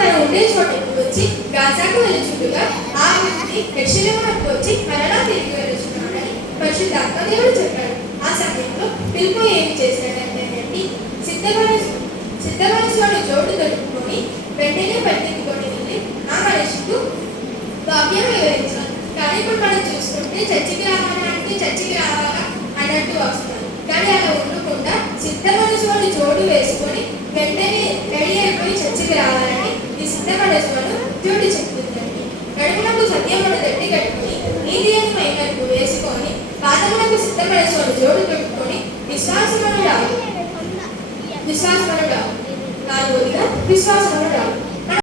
తన ఉండే చోటకు వచ్చి గాజాకు వెళ్ళుచుండగా ఆ వ్యక్తి యెరూషలేమునకు వచ్చి మరలా తిరిగి వెళ్ళుచున్నాడని పరిశుద్ధాత్మ దేవుడు చెప్పాడు. ఆ సమయంలో ఫిలిప్పు ఏమి చేశాడంటే సిద్ధమనసువాడు జోడు దొరుకుకొని వెంటనే పరిగెత్తుకొని వెళ్ళి ఆ మనిషికి వాక్యం వివరించాలి. కానీ ఇప్పుడు మనం చూసుకుంటే చర్చికి రావాలా అన్నట్టు వస్తుంది. కానీ అలా ఉండకుండా సిద్ధమనసువాడు జోడు వేసుకొని వెంటనే రెడీ అయిపోయి చర్చికి రావాలని ఈ సిద్ధమనసువాడు జోడు చెప్తుందండి. నడుములకు సత్యమును దట్టి కట్టుకుని నీతి అని మైనకు వేసుకొని పాదములకు సిద్ధమనసువాడు జోడు కట్టుకొని విశ్వాసమును రావు. నాలుగోదిగా విశ్వాసమును రావు.